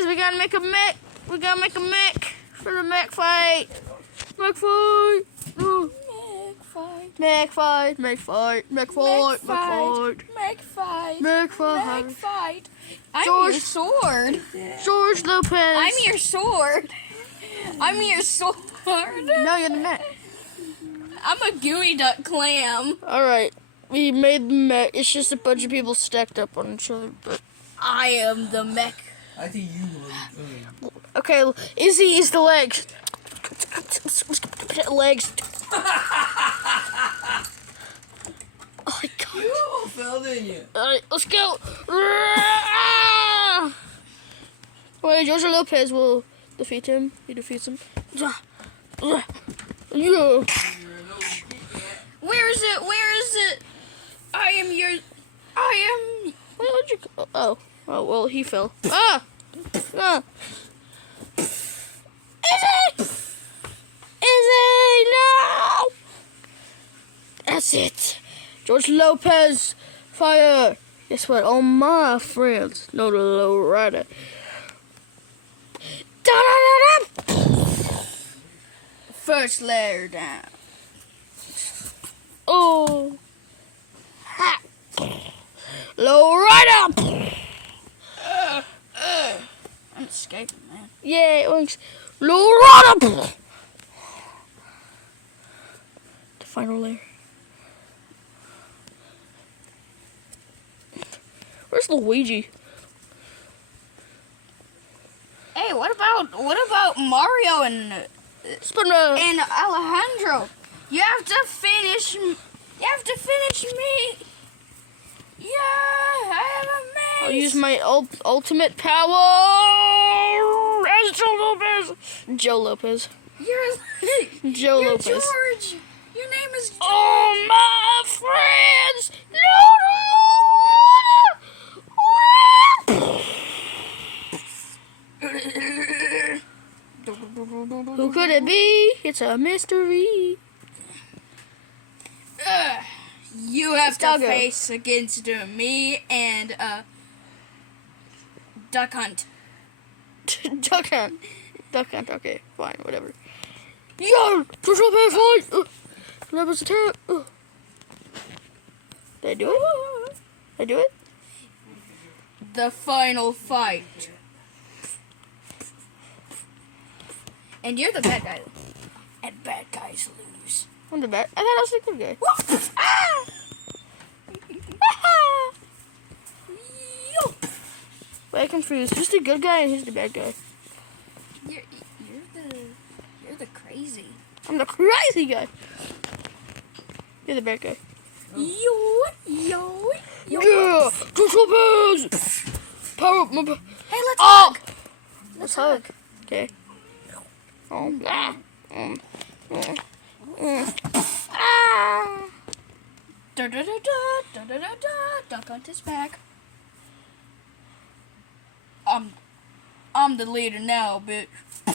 guys, we gotta make a mech. We gotta make a mech for the mech fight. Mech fight. Ooh. Mech fight. Mech fight. Mech fight. Mech fight. Mech fight. Mech fight. Mech fight. I'm George, your sword. George Lopez. I'm your sword. I'm your sword. No, you're the mech. I'm a gooey duck clam. Alright, we made the mech. It's just a bunch of people stacked up on each other. But I am the mech. I think you will. okay, Izzy is the legs. Legs. Oh my god. You fell, didn't you? Alright, let's go. Wait, George Lopez will defeat him. He defeats him. Yeah. Where is it? Where is it? I am. Where would you go? Oh, well, he fell. Ah! Ah! Izzy! No! That's it. George Lopez, fire. Guess what? All my friends know the low rider. Da-da-da-da! First layer down. Oh. Ha. Low rider. I'm escaping, man. Yay, oinks. Low rider. The final layer. Where's Luigi? Hey, what about Mario and Alejandro? You have to finish. You have to finish me. Yeah, I have a mace. I'll use my ultimate power as Joe Lopez. Joe Lopez. You're Joe you're Lopez. George. Your name is George. Oh, my friends! Who could it be? It's a mystery. You have to Doggo. face against me and Duck Hunt. Duck Hunt. Duck Hunt, okay, fine, whatever. Yo! George Lopez, fight! Lopez attack! Did I do it? Did I do it? The final fight. And you're the bad guy. And bad guys lose. I'm the bad. I thought I was the good guy. Ah! Wait, I'm confused. Who's the good guy and who's the bad guy? You're the crazy. I'm the crazy guy. You're the bad guy. Yo. Yeah! George Lopez! Power up my... Hey, let's Oh! hug. Let's hug. Okay. Oh, ah. Ah. Duck Hunt is back. I'm the leader now, bitch.